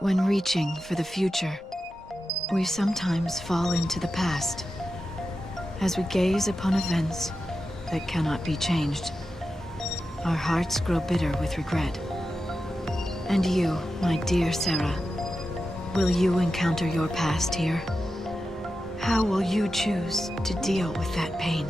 When reaching for the future, we sometimes fall into the past. As we gaze upon events that cannot be changed, our hearts grow bitter with regret. And you, my dear Sarah, will you encounter your past here? How will you choose to deal with that pain?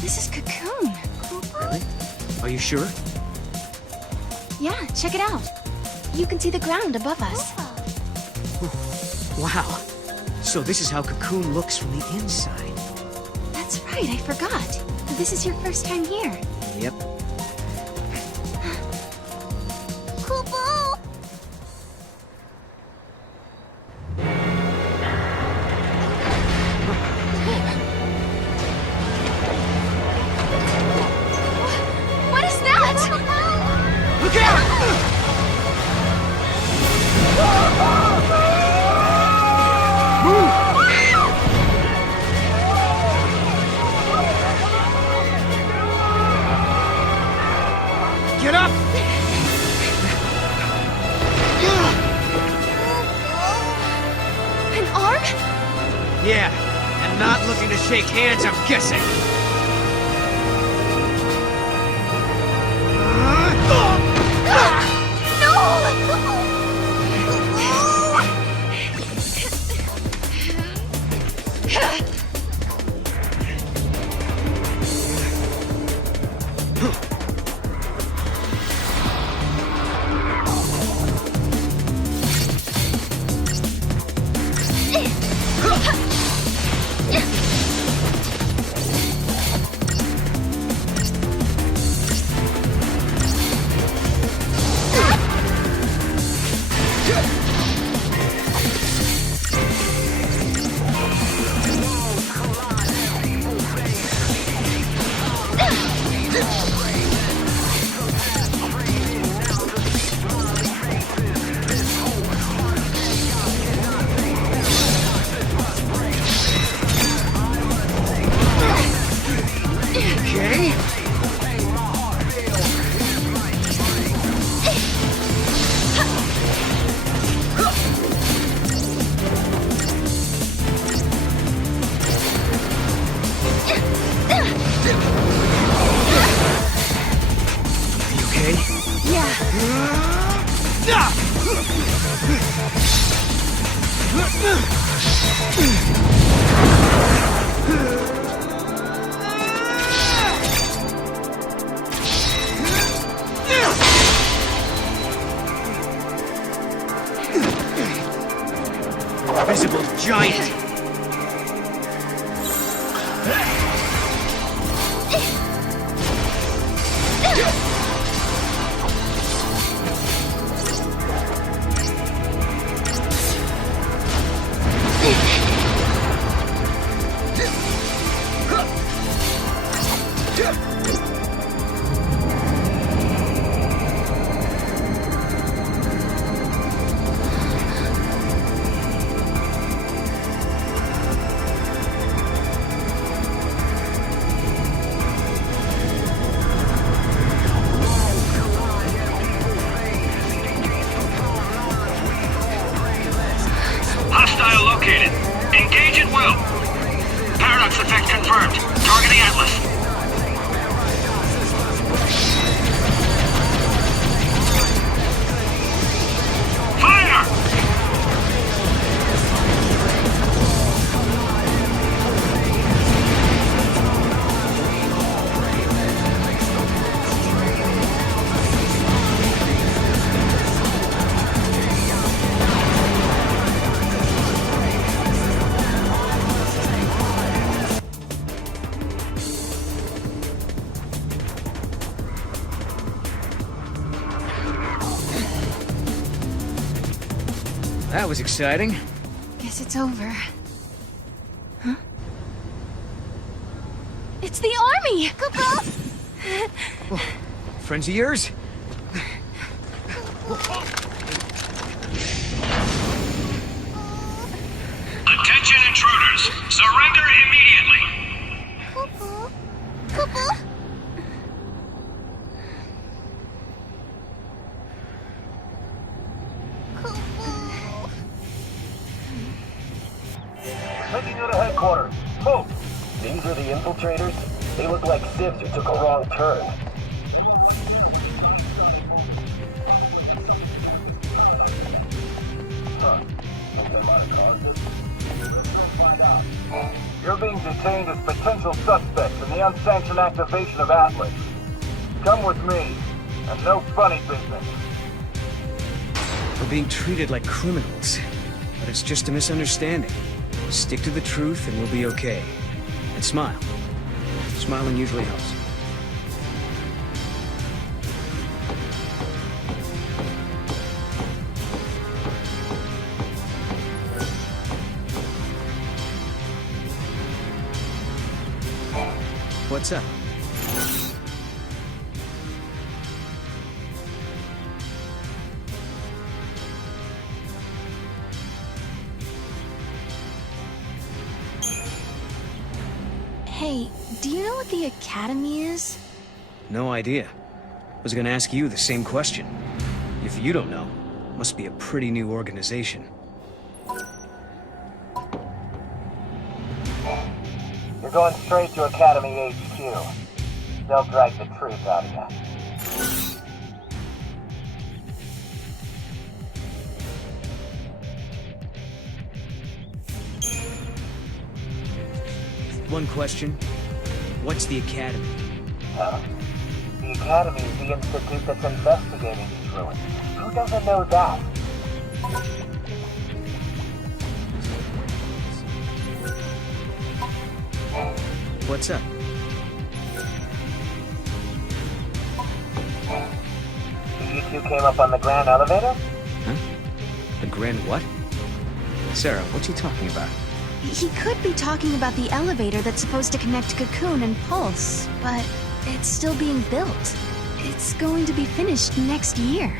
This is Cocoon. Really? Are you sure? Yeah, check it out. You can see the ground above us. Wow. So this is how Cocoon looks from the inside. That's right, I forgot. This is your first time here. Yep. Kubo! What is that? Look out! Get up! An arm? Yeah, and not looking to shake hands, I'm guessing. Okay. You okay? Yeah. Visible giant. that was exciting. Guess it's over. Huh? It's the army! Cuckoo! Friends of yours? Attention intruders! Surrender immediately! Cuckoo! Cuckoo! Taking you to headquarters. Move! These are the infiltrators? They look like civs who took a wrong turn. You're being detained as potential suspects in the unsanctioned activation of Atlas. Come with me, and no funny business. We're being treated like criminals. But it's just a misunderstanding. Stick to the truth and we'll be okay. And smile. Smiling usually helps. What's up? Hey, do you know what the Academy is? No idea. Was gonna ask you the same question. If you don't know, must be a pretty new organization. You're going straight to Academy HQ. They'll drag the truth out of you. One question. What's the Academy? Huh? The Academy is the institute that's investigating these ruins. Who doesn't know that? What's up? You two came up on the Grand Elevator? Huh? The Grand what? Sarah, what's he talking about? He could be talking about the elevator that's supposed to connect Cocoon and Pulse, but it's still being built. It's going to be finished next year.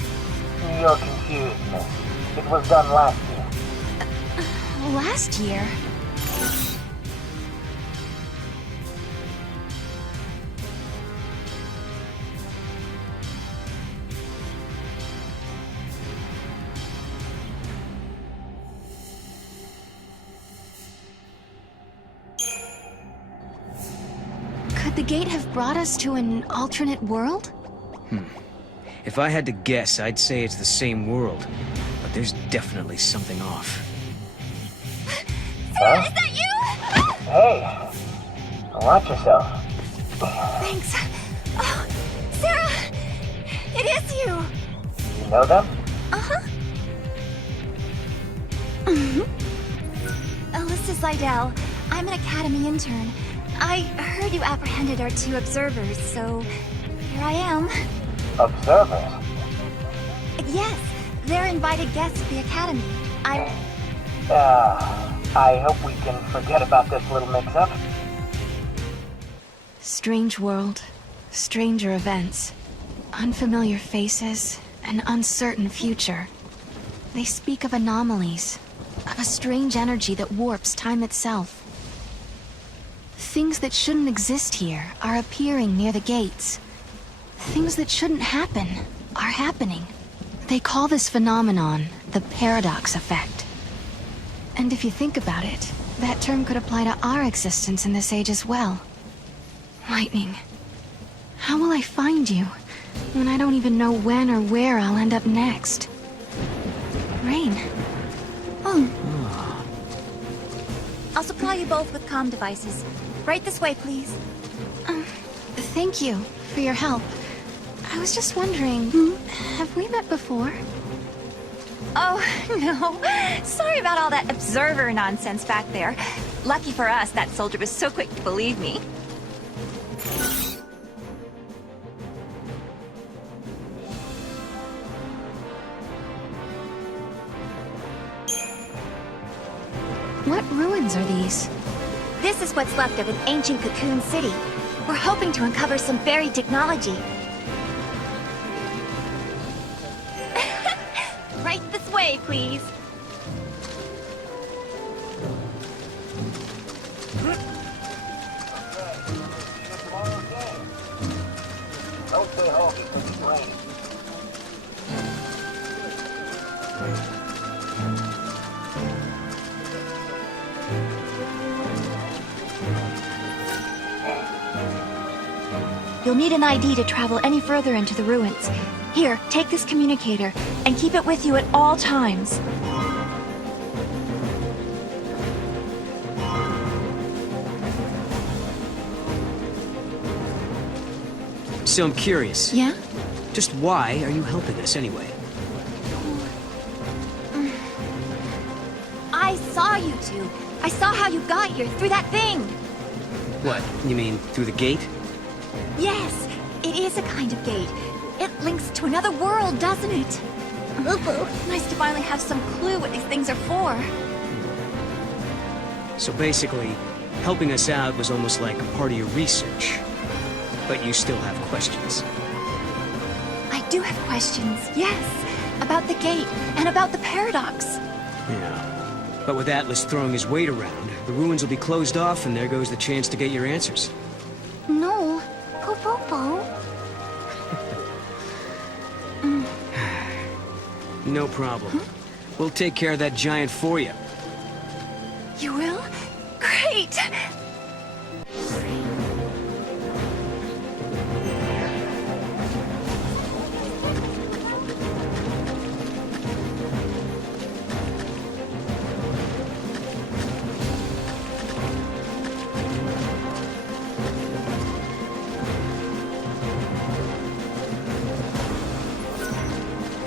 You're confused, miss. It was done last year. Last year? Could the gate have brought us to an alternate world? If I had to guess, I'd say it's the same world. But there's definitely something off. Huh? Is that you? Hey! Watch yourself. Thanks. Oh, Sarah! It is you! You know them? Uh-huh. Alyssa Seidel. I'm an Academy intern. I heard you apprehended our 2 observers, so here I am. Observers? Yes, they're invited guests at the Academy. I hope we can forget about this little mix-up. Strange world, stranger events, unfamiliar faces, an uncertain future. They speak of anomalies, of a strange energy that warps time itself. Things that shouldn't exist here are appearing near the gates. Things that shouldn't happen are happening. They call this phenomenon the paradox effect. And if you think about it, that term could apply to our existence in this age as well. Lightning. How will I find you when I don't even know when or where I'll end up next? Rain. Oh. I'll supply you both with comm devices. Right this way, please. Thank you for your help. I was just wondering, have we met before? Oh, no. Sorry about all that observer nonsense back there. Lucky for us, that soldier was so quick to believe me. What ruins are these? This is what's left of an ancient cocoon city. We're hoping to uncover some buried technology. Right this way, please. Don't stay home because it's raining. You'll need an ID to travel any further into the ruins. Here, take this communicator, and keep it with you at all times. So I'm curious. Yeah? Just why are you helping us anyway? I saw you two. I saw how you got here, through that thing. What, you mean through the gate? Yes, it is a kind of gate. It links to another world, doesn't it? Nice to finally have some clue what these things are for. So basically, helping us out was almost like a part of your research. But you still have questions. I do have questions, yes. About the gate, and about the paradox. Yeah. But with Atlas throwing his weight around, the ruins will be closed off and there goes the chance to get your answers. No. Po-po-po. No problem. We'll take care of that giant for you. You will? Great!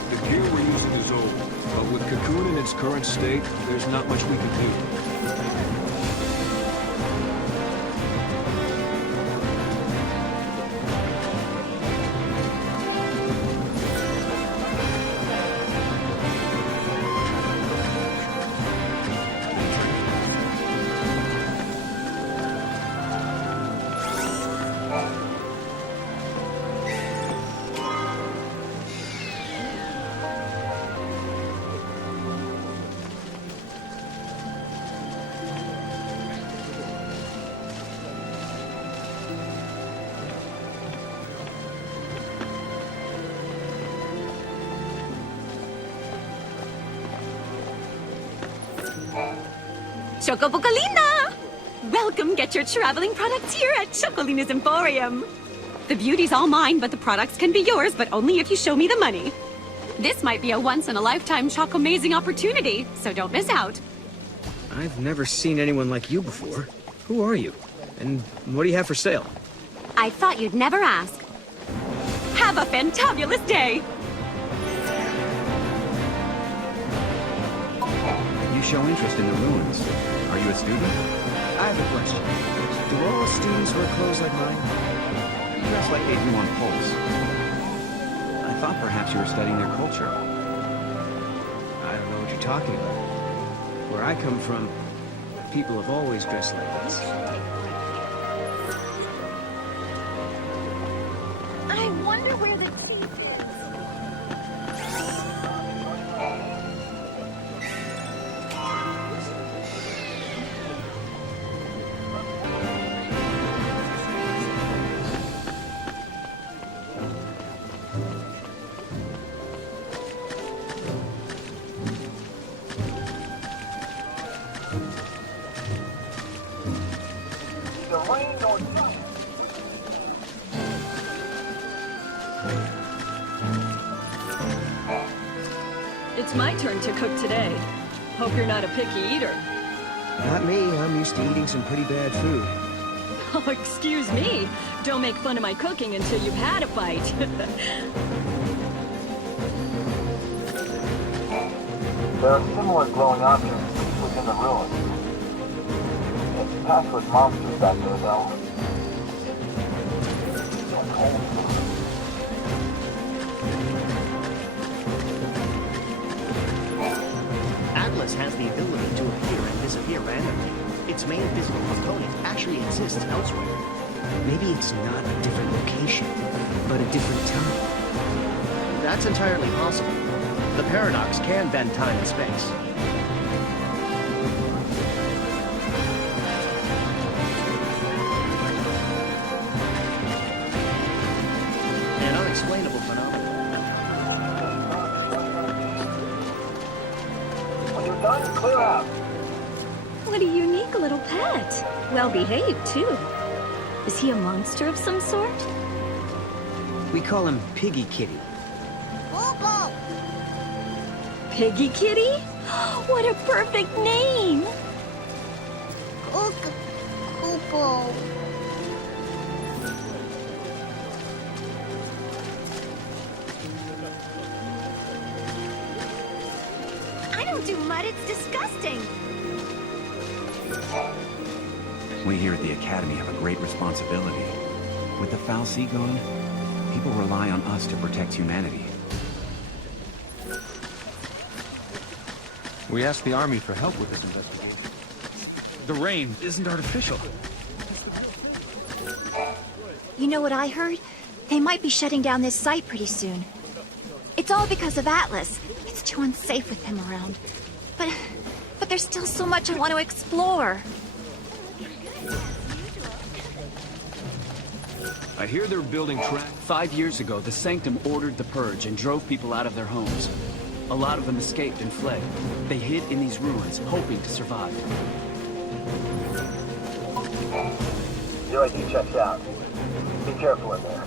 The gear we're using is old, but with Cocoon in its current state, there's not much we can do. Chocobocolina! Welcome, get your traveling products here at Chocolina's Emporium. The beauty's all mine, but the products can be yours, but only if you show me the money. This might be a once-in-a-lifetime choco-amazing opportunity, so don't miss out. I've never seen anyone like you before. Who are you? And what do you have for sale? I thought you'd never ask. Have a fantabulous day! You show interest in the ruins. Are you a student? I have a question. Do all students wear clothes like mine? You dress like they do on Pulse. I thought perhaps you were studying their culture. I don't know what you're talking about. Where I come from, people have always dressed like this. I wonder where the teeth is. The rain or sun. It's my turn to cook today. Hope you're not a picky eater. Not me. I'm used to eating some pretty bad food. Oh, excuse me. Don't make fun of my cooking until you've had a bite. There are similar glowing objects within the ruins. It's packed with monsters back there, though. Atlas, Atlas has the ability to appear and disappear randomly. Its main physical component actually exists elsewhere. Maybe it's not a different location, but a different time. That's entirely possible. The paradox can bend time and space. An unexplainable phenomenon. When you're done, clear out. What a unique little pet. Well behaved, too. Is he a monster of some sort? We call him Piggy Kitty. Piggy Kitty? What a perfect name! I don't do mud, it's disgusting. We here at the Academy have a great responsibility. With the Foul Sea gone, people rely on us to protect humanity. We asked the Army for help with this investigation. The rain isn't artificial. You know what I heard? They might be shutting down this site pretty soon. It's all because of Atlas. It's too unsafe with him around. But there's still so much I want to explore. I hear they're building 5 years ago, the Sanctum ordered the Purge and drove people out of their homes. A lot of them escaped and fled. They hid in these ruins, hoping to survive. Your ID checks out. Be careful in there.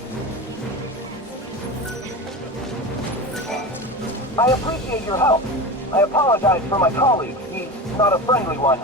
I appreciate your help. I apologize for my colleague. He's not a friendly one.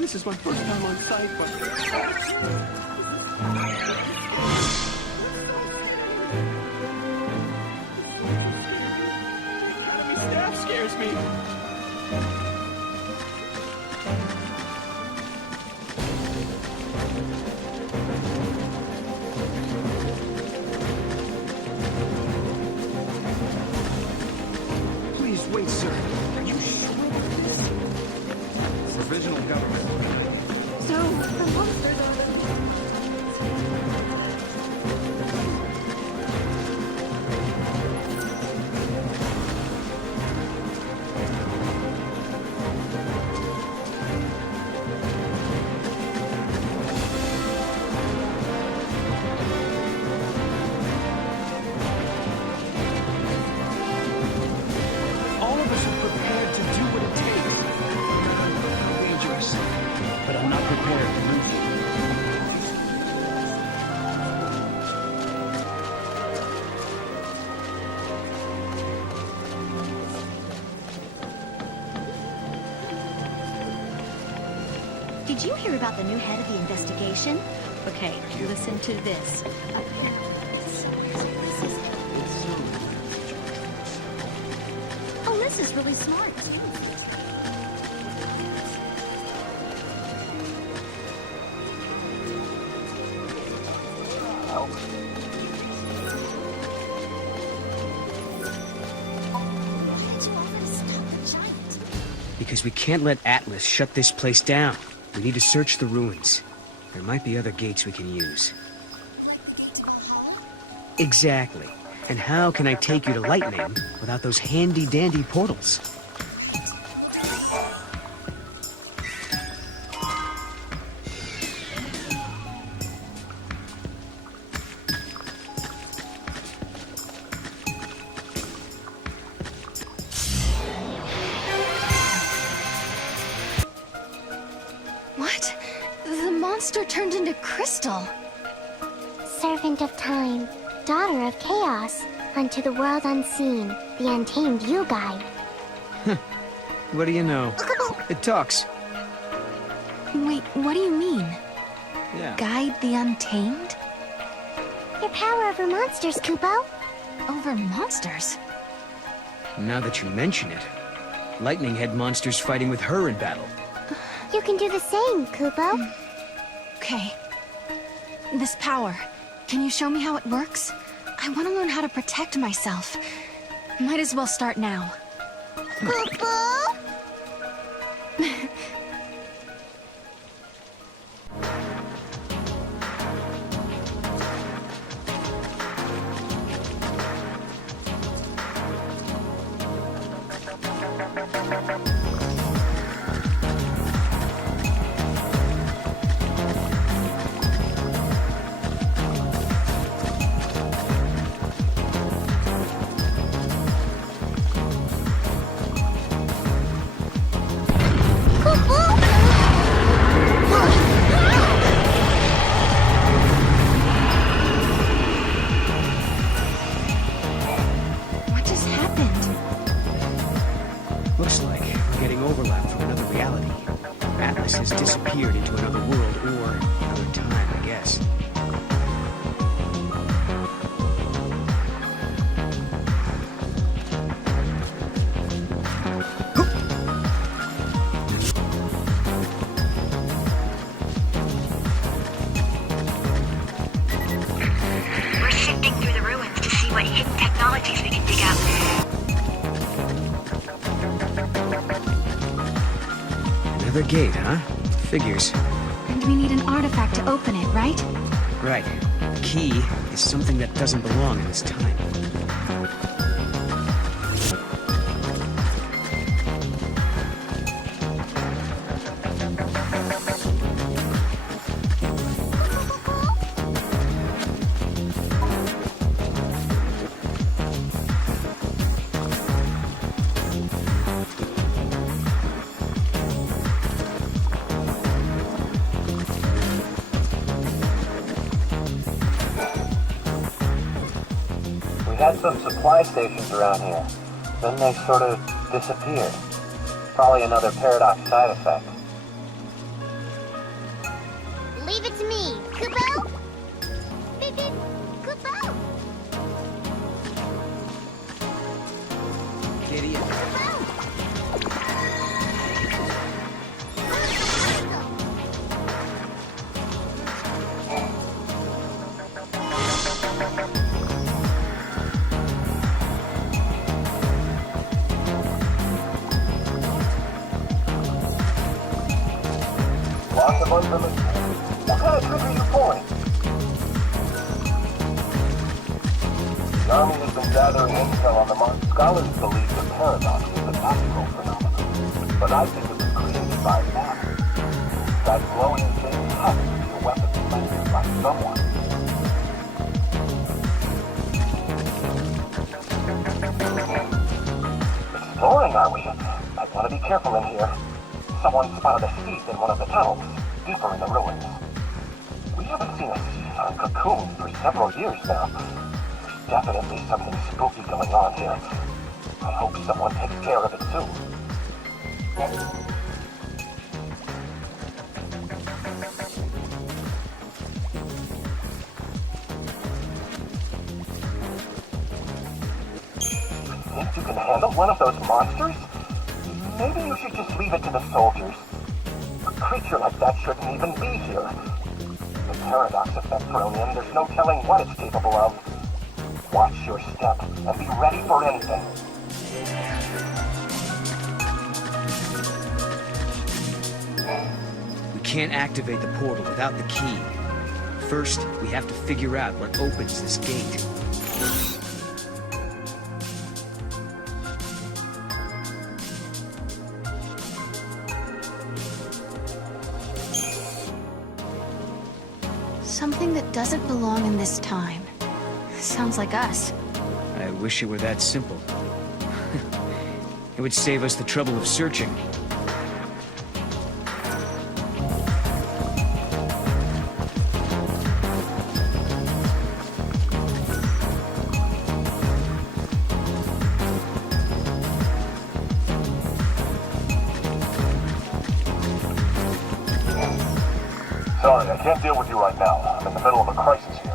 This is my first time on site, but... Academy staff scares me. Please wait, sir. Are you sure? Provisional government. So, the monster... All of us are prepared to do what it takes. Dangerous, but I'm not prepared to lose you. Did you hear about the new head of the investigation? Okay, listen to this. Oh, this is really smart. Because we can't let Atlas shut this place down. We need to search the ruins. There might be other gates we can use. Exactly. And how can I take you to Lightning without those handy-dandy portals? What? The monster turned into crystal. Servant of time, daughter of chaos, unto the world unseen, the untamed you guide. What do you know? It talks. Wait, what do you mean? Yeah. Guide the untamed? Your power over monsters, Kupo. Over monsters? Now that you mention it, Lightning had monsters fighting with her in battle. You can do the same, Kupo. Okay. This power, can you show me how it works? I want to learn how to protect myself. Might as well start now. Kupo? What just happened? Looks like we're getting overlap from another reality. Atlas has disappeared into another world or another time, I guess. We're sifting through the ruins to see what hidden technologies we can dig out. Another gate, huh? Figures. And we need an artifact to open it, right? Right. The key is something that doesn't belong in this time. We had some supply stations around here. Then they sort of disappeared. Probably another paradox side effect. Leave it to me, Kupo. Beep, beep. Kupo. Idiot. Lots of unreleased. What kind of trigger are you pulling? The Army has been gathering intel on the Mars. Scholars believe the paradox is a natural phenomenon, but I think it was created by matter. That glowing thing has to be a weapon planted by someone. Exploring, are we? I want to be careful in here. Someone spotted a thief in one of the tunnels, deeper in the ruins. We haven't seen a seaside cocoon for several years now. There's definitely something spooky going on here. I hope someone takes care of it soon. Think you can handle one of those monsters? Maybe you should just leave it to the soldiers. A creature like that shouldn't even be here. The paradox effect thrown in, there's no telling what it's capable of. Watch your step and be ready for anything. We can't activate the portal without the key. First, we have to figure out what opens this gate. Something that doesn't belong in this time. Sounds like us. I wish it were that simple. It would save us the trouble of searching. sorry, I can't deal with you right now. I'm in the middle of a crisis here.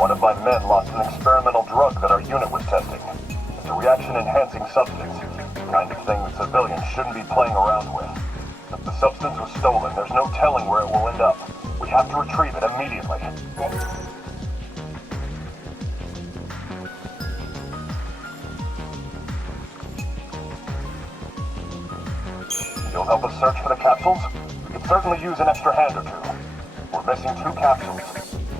One of my men lost an experimental drug that our unit was testing. It's a reaction-enhancing substance. The kind of thing that civilians shouldn't be playing around with. If the substance was stolen, there's no telling where it will end up. We have to retrieve it immediately. You'll help us search for the capsules? We could certainly use an extra hand or two. We're missing 2 capsules.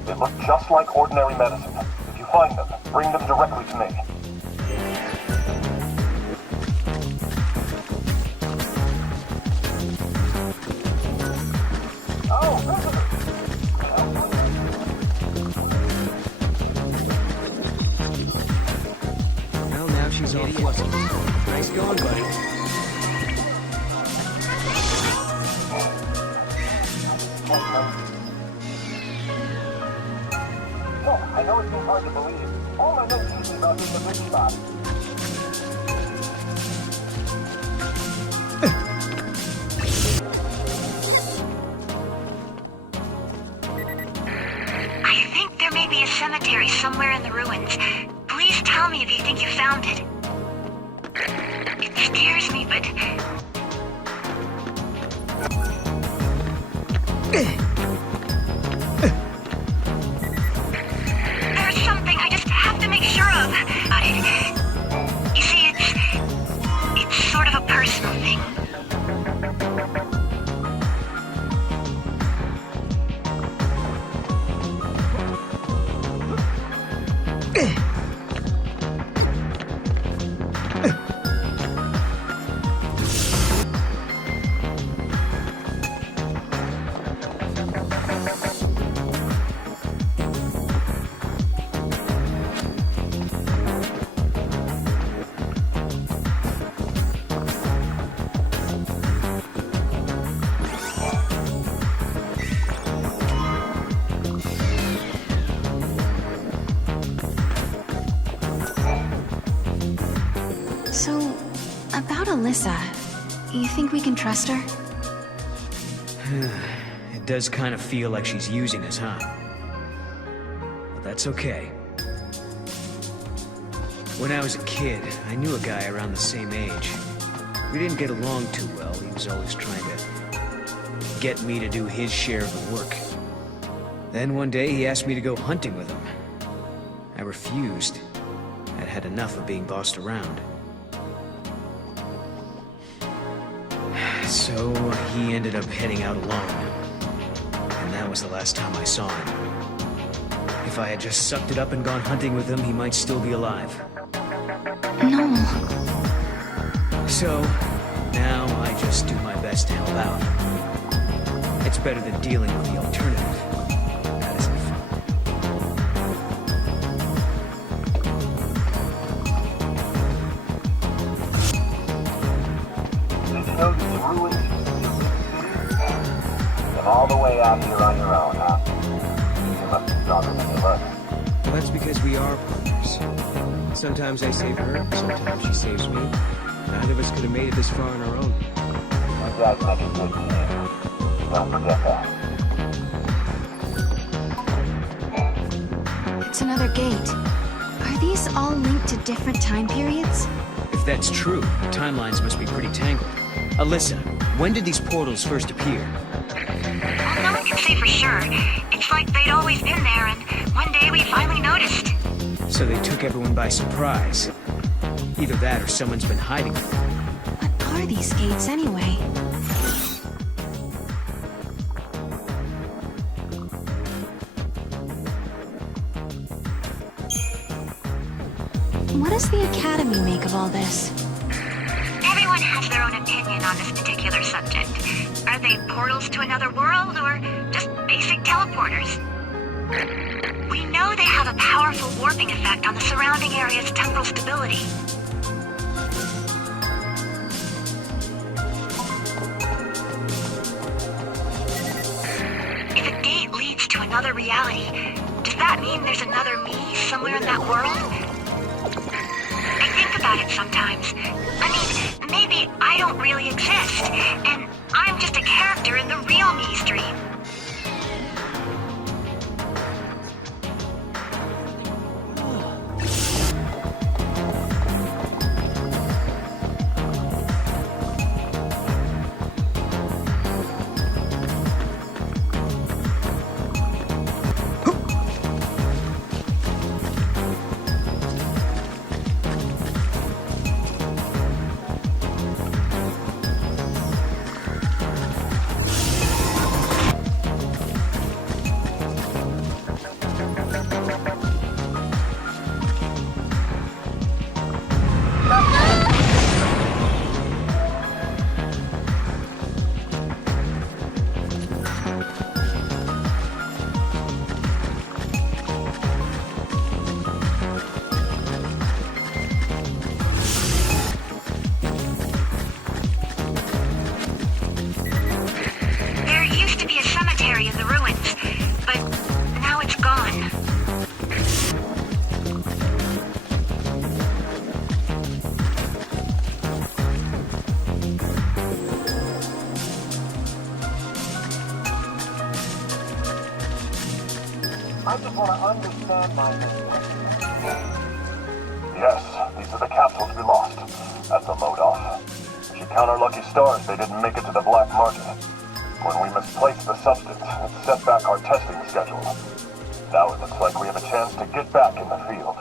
They look just like ordinary medicine. If you find them, bring them directly to me. Oh, Well, now she's all flustered. Nice going, buddy. I know it's hard to believe. All my men teach me about being a big spot. I think there may be a cemetery somewhere in the ruins. Please tell me if you think you found it. It scares me, but... There's something I just have to make sure of about it. You see, it's sort of a personal thing. So, about Alyssa, you think we can trust her? It does kind of feel like she's using us, huh? But that's okay. When I was a kid, I knew a guy around the same age. We didn't get along too well. He was always trying to get me to do his share of the work. Then one day he asked me to go hunting with him. I refused. I'd had enough of being bossed around. So he ended up heading out alone. And that was the last time I saw him. If I had just sucked it up and gone hunting with him, he might still be alive. No. So, now I just do my best to help out. It's better than dealing with the alternative. That isn't fun. Did you know these ruins and all the way out here on your own, huh? You must be stronger than you look. Well, that's because we are partners. Sometimes I save her, sometimes she saves me. None of us could have made it this far on our own. You guys make a good team. Don't forget that. It's another gate. Are these all linked to different time periods? If that's true, the timelines must be pretty tangled. Alyssa, when did these portals first appear? Well, no one can say for sure. It's like they'd always been there, and one day we finally noticed. So they took everyone by surprise. Either that or someone's been hiding them. What are these gates anyway? What does the Academy make of all this? Everyone has their own opinion on this particular subject. Are they portals to another world, or just basic teleporters? We know they have a powerful warping effect on the surrounding area's temporal stability. If a gate leads to another reality, does that mean there's another me somewhere in that world? I think about it sometimes. I mean, maybe I don't really exist, and I'm just a character in the real me stream. I just want to understand my mission. Yes, these are the capsules we lost at the load-off. We should count our lucky stars they didn't make it to the black market. When we misplaced the substance, it set back our testing schedule. Now it looks like we have a chance to get back in the field.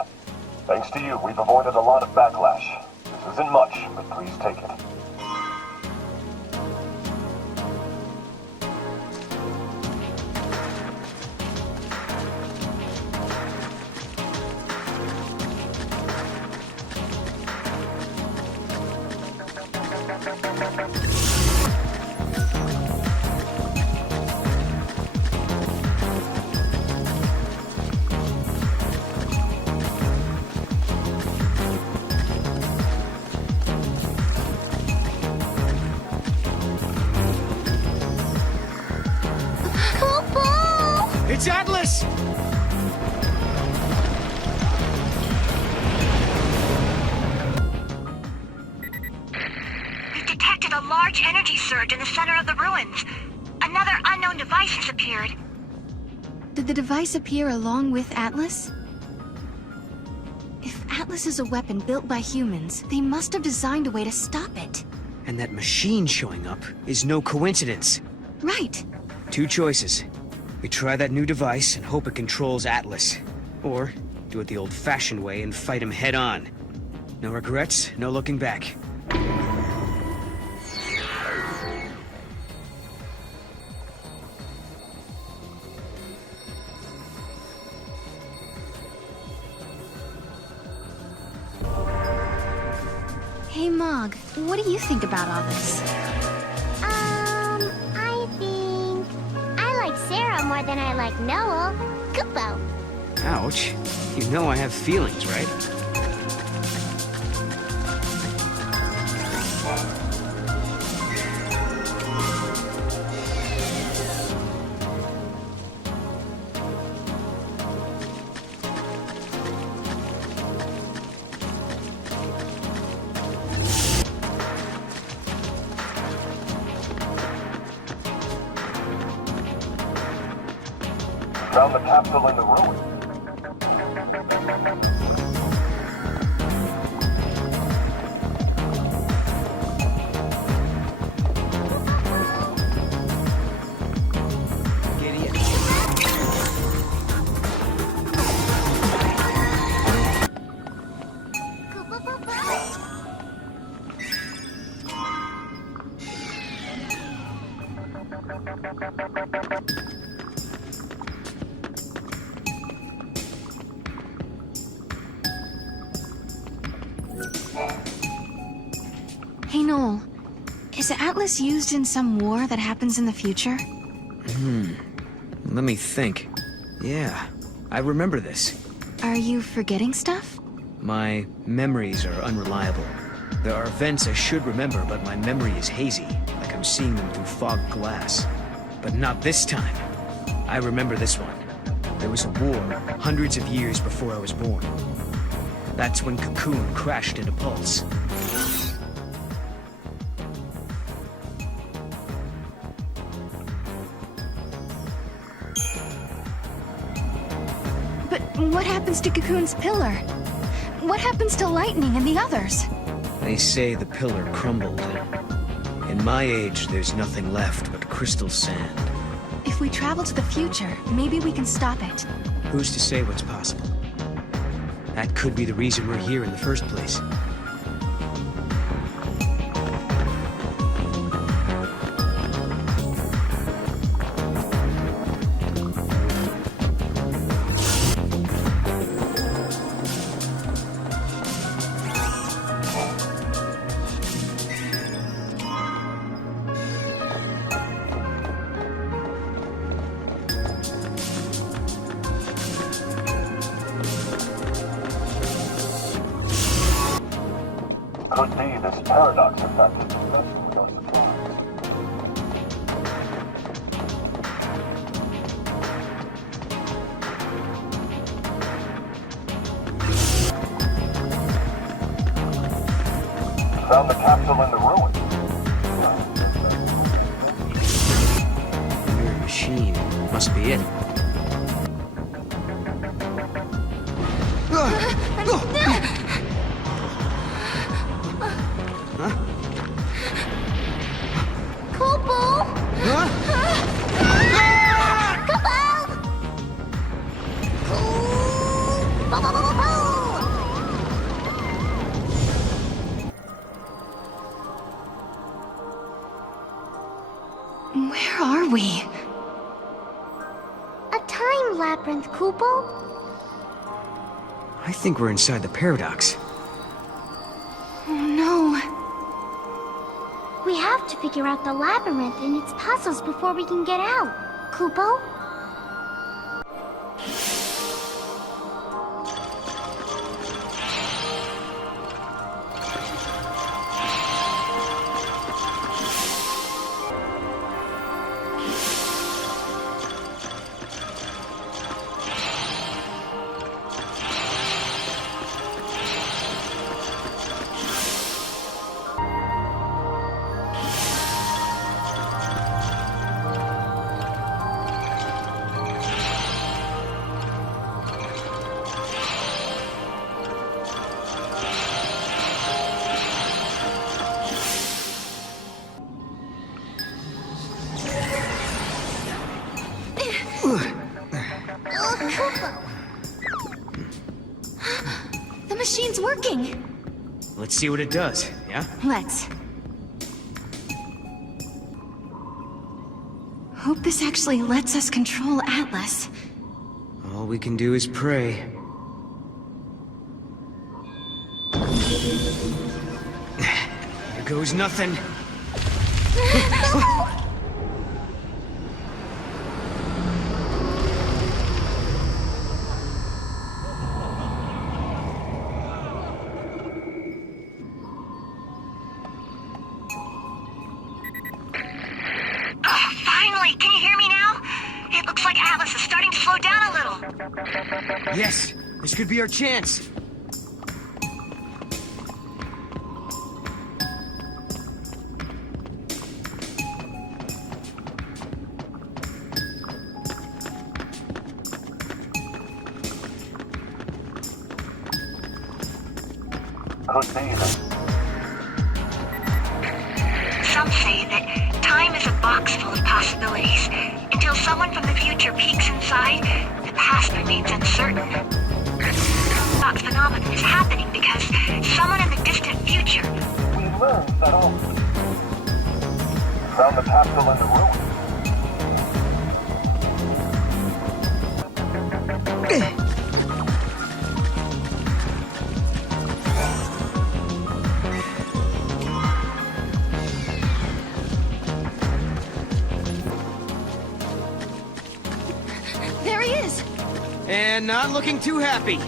Thanks to you, we've avoided a lot of backlash. This isn't much, but please take it. It's Atlas! We've detected a large energy surge in the center of the ruins. Another unknown device has appeared. Did the device appear along with Atlas? If Atlas is a weapon built by humans, they must have designed a way to stop it. And that machine showing up is no coincidence. Right. Two choices. We try that new device and hope it controls Atlas. Or do it the old-fashioned way and fight him head-on. No regrets, no looking back. Hey, Mog, what do you think about all this? I think I like Sarah more than I like Noel. Kupo. Ouch. You know I have feelings, right? Found the capsule in the ruin. Hey, Noel, is Atlas used in some war that happens in the future? Let me think. Yeah, I remember this. Are you forgetting stuff? My memories are unreliable. There are events I should remember, but my memory is hazy, like I'm seeing them through fogged glass. But not this time. I remember this one. There was a war hundreds of years before I was born. That's when Cocoon crashed into Pulse. But what happens to Cocoon's pillar? What happens to Lightning and the others? They say the pillar crumbled. In my age, there's nothing left but crystal sand. If we travel to the future, maybe we can stop it. Who's to say what's possible? That could be the reason we're here in the first place. Could be this paradox effect is messing with our supplies. Found the capsule in the ruin. Mirror machine. Must be it. Where are we? A time labyrinth, Kupo. I think we're inside the paradox. Oh no. We have to figure out the labyrinth and its puzzles before we can get out. Kupo? The machine's working. Let's see what it does, yeah? Let's. Hope this actually lets us control Atlas. All we can do is pray. Here goes nothing. Finally! Can you hear me now? It looks like Atlas is starting to slow down a little. Yes, this could be our chance. Could be that. Some say that time is a box full of possibilities. Until someone from the future peeks inside, the past remains uncertain. Box phenomenon is happening because someone in the distant future. We learned that all. We found the capsule in the ruins. There he is! And not looking too happy.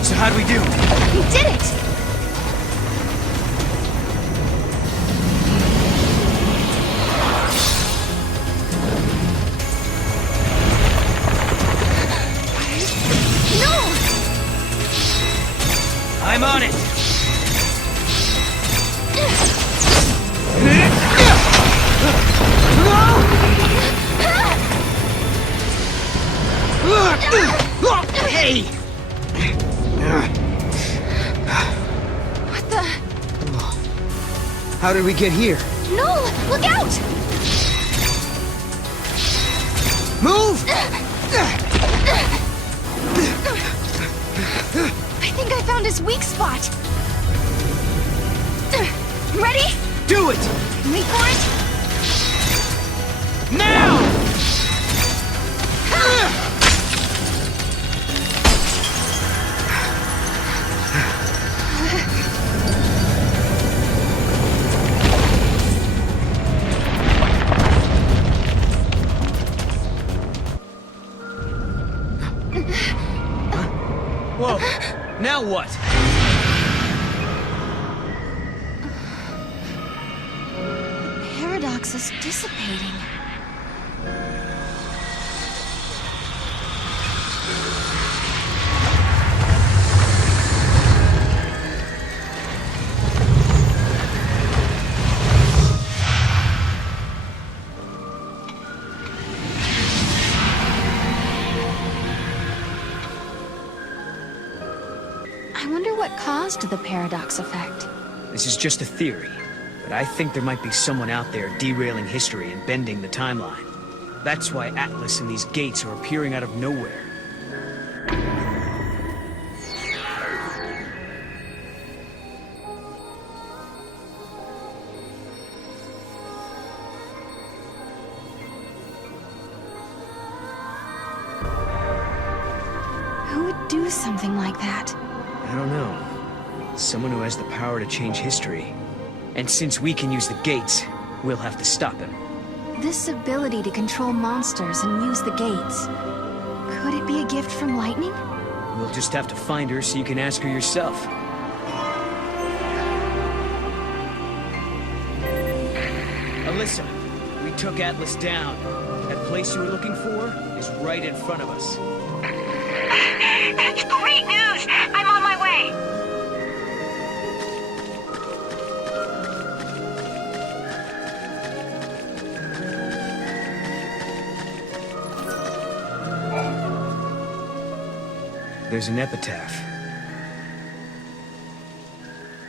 So how'd we do? We did it! No! Hey! What the? How did we get here? No! Look out! Move! I think I found his weak spot. Ready? Do it! Wait for it. Now! Whoa! Now what? The paradox is dissipating. I wonder what caused the paradox effect. This is just a theory, but I think there might be someone out there derailing history and bending the timeline. That's why Atlas and these gates are appearing out of nowhere. Who would do something like that? I don't know. Someone who has the power to change history. And since we can use the gates, we'll have to stop him. This ability to control monsters and use the gates. Could it be a gift from Lightning? We'll just have to find her so you can ask her yourself. Alyssa, we took Atlas down. That place you were looking for is right in front of us. That's great news! I'm on my way! There's an epitaph.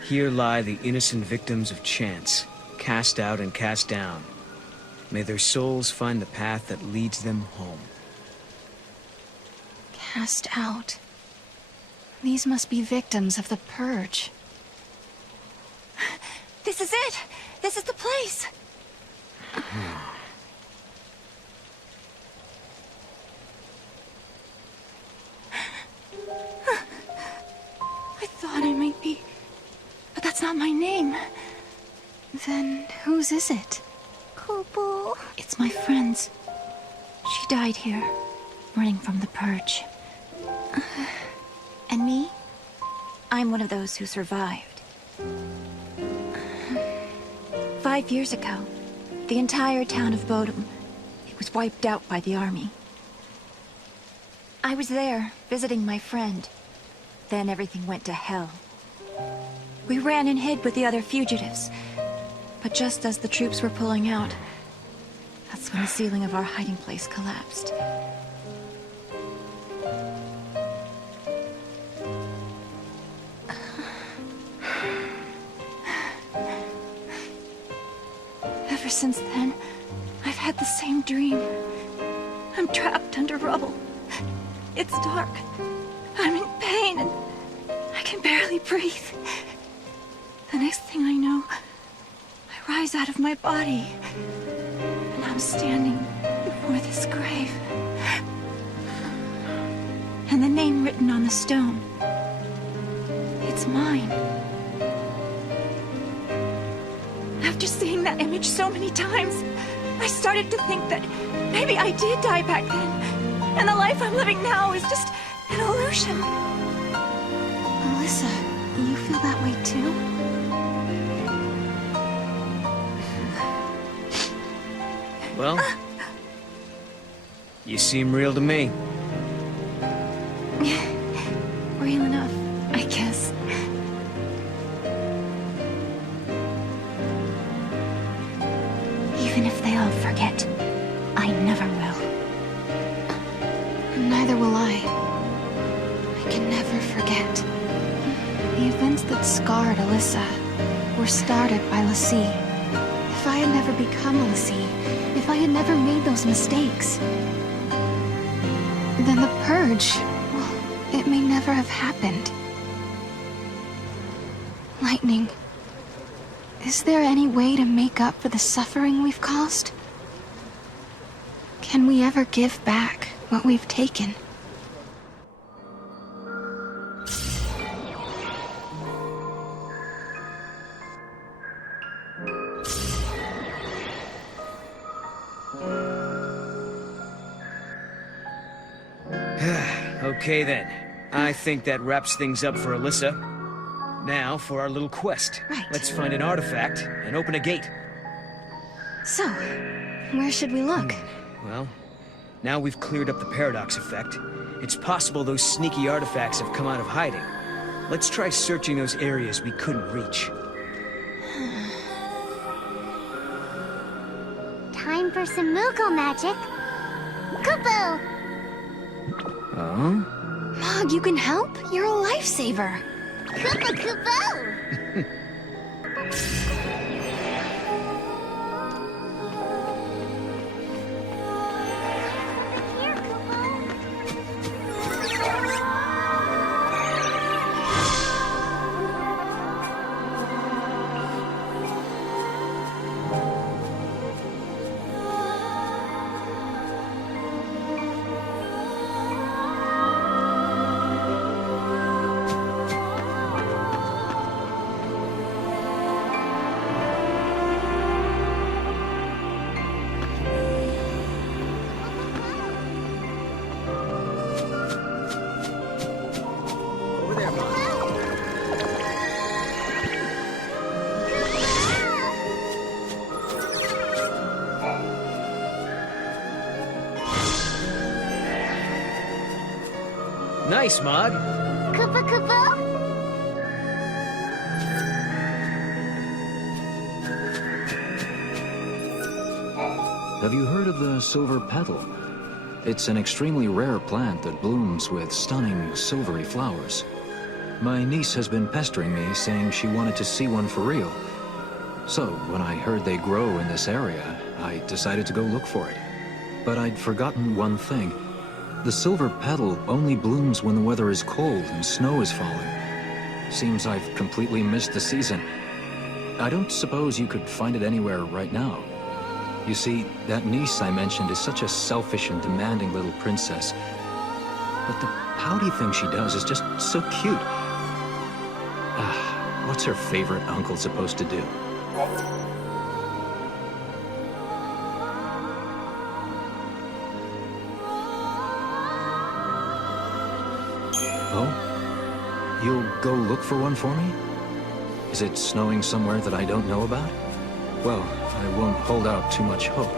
Here lie the innocent victims of chance, cast out and cast down. May their souls find the path that leads them home. Cast out. These must be victims of the Purge. This is it! This is the place! I thought I might be... But that's not my name. Then whose is it? Kubo. It's my friend's. She died here, running from the Purge. And me? I'm one of those who survived. 5 years ago, the entire town of Bodum, it was wiped out by the army. I was there, visiting my friend. Then everything went to hell. We ran and hid with the other fugitives. But just as the troops were pulling out, that's when the ceiling of our hiding place collapsed. Ever since then, I've had the same dream. I'm trapped under rubble. It's dark. I'm in pain and I can barely breathe. The next thing I know, I rise out of my body and I'm standing before this grave. And the name written on the stone, it's mine. After seeing that image so many times, I started to think that maybe I did die back then, and the life I'm living now is just an illusion. Alyssa, you feel that way too? Well, you seem real to me. Real enough, I guess. Even if they all forget, I never will. Neither will I. I can never forget. The events that scarred Alyssa were started by Lassie. If I had never become a Lassie, if I had never made those mistakes, then the Purge, well, it may never have happened. Lightning, is there any way to make up for the suffering we've caused? Can we ever give back what we've taken? Okay then. I think that wraps things up for Alyssa. Now for our little quest. Right. Let's find an artifact and open a gate. So, where should we look? Well, now we've cleared up the paradox effect. It's possible those sneaky artifacts have come out of hiding. Let's try searching those areas we couldn't reach. Time for some Moogle magic. Kupo! Huh? Mog, you can help? You're a lifesaver. Kupo Kupo! Nice, Mog. Kupo Kupo? Have you heard of the silver petal? It's an extremely rare plant that blooms with stunning, silvery flowers. My niece has been pestering me, saying she wanted to see one for real. So, when I heard they grow in this area, I decided to go look for it. But I'd forgotten one thing. The silver petal only blooms when the weather is cold and snow is falling. Seems I've completely missed the season. I don't suppose you could find it anywhere right now. You see, that niece I mentioned is such a selfish and demanding little princess. But the pouty thing she does is just so cute. What's her favorite uncle supposed to do? Oh? You'll go look for one for me? Is it snowing somewhere that I don't know about? Well, I won't hold out too much hope.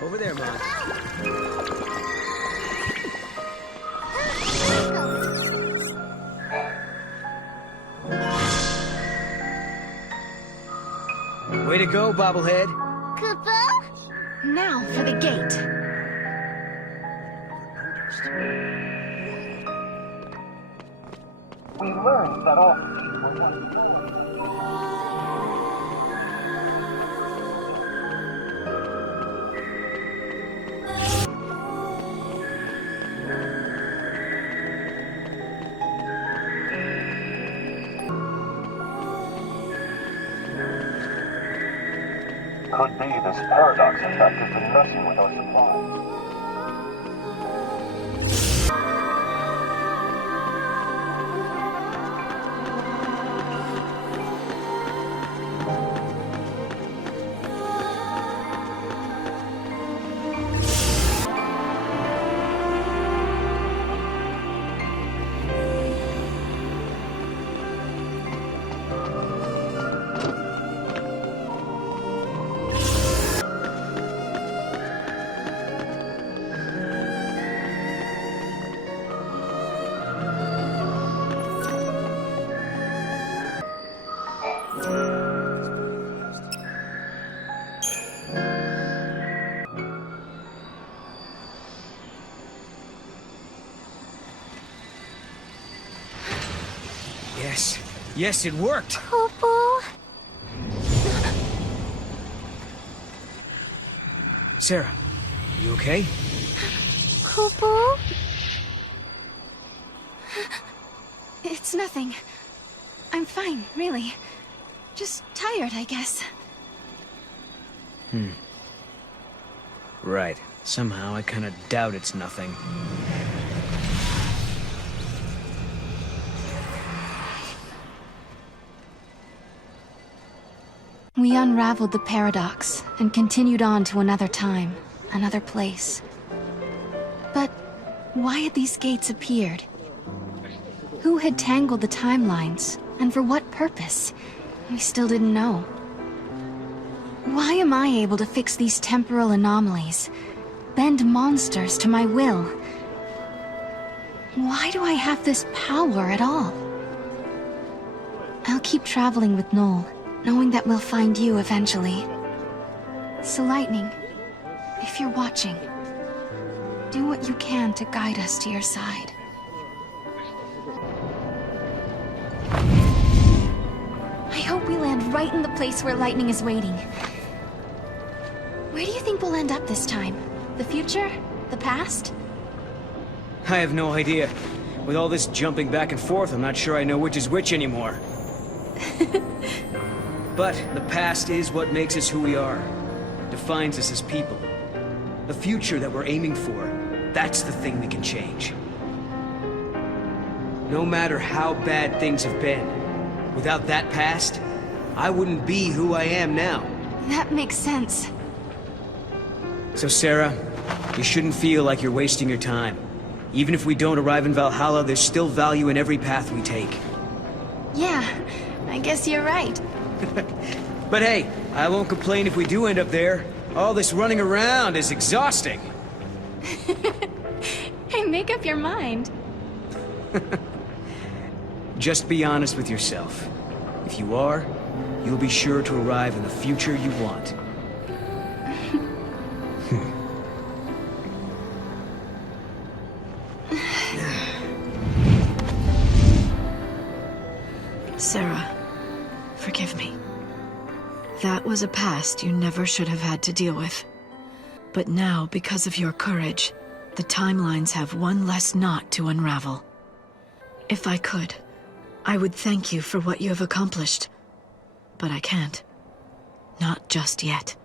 Over there, Mog. Way to go, bobblehead. Kupo? Now for the gate. We learned that all seeds were once could be this paradox effect has been messing with our supply. Yes. Yes, it worked. Poo-poo. Sarah, you okay? Poo-poo. It's nothing. I'm fine, really. Just tired, I guess. Right. Somehow I kind of doubt it's nothing. We unraveled the paradox and continued on to another time, another place. But why had these gates appeared? Who had tangled the timelines, and for what purpose? We still didn't know. Why am I able to fix these temporal anomalies, bend monsters to my will? Why do I have this power at all? I'll keep traveling with Noel, knowing that we'll find you eventually. So Lightning, if you're watching, do what you can to guide us to your side. I hope we land right in the place where Lightning is waiting. Where do you think we'll end up this time? The future? The past? I have no idea. With all this jumping back and forth, I'm not sure I know which is which anymore. But the past is what makes us who we are. Defines us as people. The future that we're aiming for, that's the thing we can change. No matter how bad things have been, without that past, I wouldn't be who I am now. That makes sense. So Sarah, you shouldn't feel like you're wasting your time. Even if we don't arrive in Valhalla, there's still value in every path we take. Yeah, I guess you're right. But hey, I won't complain if we do end up there. All this running around is exhausting. Hey, make up your mind. Just be honest with yourself. If you are, you'll be sure to arrive in the future you want. Sarah, forgive me. That was a past you never should have had to deal with. But now, because of your courage, the timelines have one less knot to unravel. If I could, I would thank you for what you have accomplished. But I can't. Not just yet.